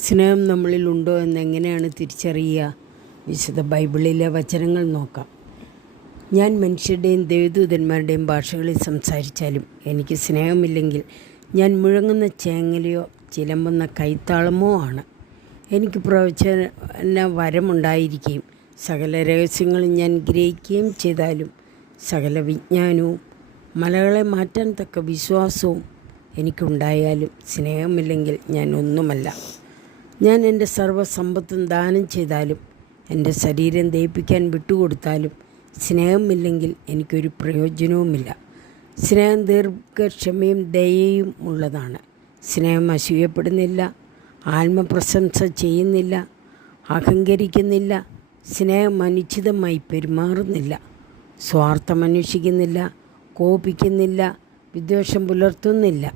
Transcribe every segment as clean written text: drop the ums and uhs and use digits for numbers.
സ്നേഹം നമ്മളിലുണ്ടോ എന്നെങ്ങനെയാണ് തിരിച്ചറിയുക? വിശുദ്ധ ബൈബിളിലെ വചനങ്ങൾ നോക്കാം. ഞാൻ മനുഷ്യരുടെയും ദൈവദൂതന്മാരുടെയും ഭാഷകളിൽ സംസാരിച്ചാലും എനിക്ക് സ്നേഹമില്ലെങ്കിൽ ഞാൻ മുഴങ്ങുന്ന ചേങ്ങലയോ ചിലമ്പുന്ന കൈത്താളമോ ആണ്. എനിക്ക് പ്രവചന വരമുണ്ടായിരിക്കുകയും സകല രഹസ്യങ്ങളും ഞാൻ ഗ്രഹിക്കുകയും ചെയ്താലും സകല വിജ്ഞാനവും മലകളെ മാറ്റാൻ തക്ക വിശ്വാസവും എനിക്കുണ്ടായാലും സ്നേഹമില്ലെങ്കിൽ ഞാൻ ഒന്നുമല്ല. ഞാൻ എൻ്റെ സർവ്വസമ്പത്തും ദാനം ചെയ്താലും എൻ്റെ ശരീരം ദഹിപ്പിക്കാൻ വിട്ടുകൊടുത്താലും സ്നേഹമില്ലെങ്കിൽ എനിക്കൊരു പ്രയോജനവുമില്ല. സ്നേഹം ദീർഘക്ഷമയും ദയയും ഉള്ളതാണ്. സ്നേഹം അസൂയപ്പെടുന്നില്ല, ആത്മപ്രശംസ ചെയ്യുന്നില്ല, അഹങ്കരിക്കുന്നില്ല. സ്നേഹം അനുചിതമായി പെരുമാറുന്നില്ല, സ്വാർത്ഥം അന്വേഷിക്കുന്നില്ല, കോപിക്കുന്നില്ല, വിദ്വേഷം പുലർത്തുന്നില്ല.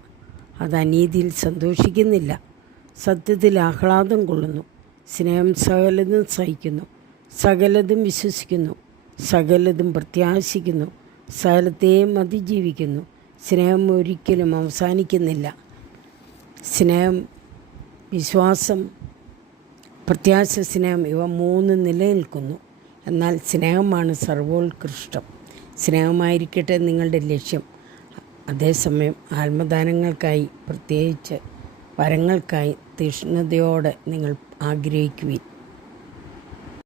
അത് അനീതിയിൽ സന്തോഷിക്കുന്നില്ല, സത്യത്തിൽ ആഹ്ലാദം കൊള്ളുന്നു. സ്നേഹം സകലതും സഹിക്കുന്നു, സകലതും വിശ്വസിക്കുന്നു, സകലതും പ്രത്യാശിക്കുന്നു, സകലത്തെയും അതിജീവിക്കുന്നു. സ്നേഹം ഒരിക്കലും അവസാനിക്കുന്നില്ല. സ്നേഹം, വിശ്വാസം, പ്രത്യാശ, സ്നേഹം ഇവ മൂന്ന് നിലനിൽക്കുന്നു. എന്നാൽ സ്നേഹമാണ് സർവോത്കൃഷ്ടം. സ്നേഹമായിരിക്കട്ടെ നിങ്ങളുടെ ലക്ഷ്യം. അതേസമയം ആത്മദാനങ്ങൾക്കായി, പ്രത്യേകിച്ച് വരങ്ങൾക്കായി തീക്ഷ്ണതയോടെ നിങ്ങൾ ആഗ്രഹിക്കുവിൻ.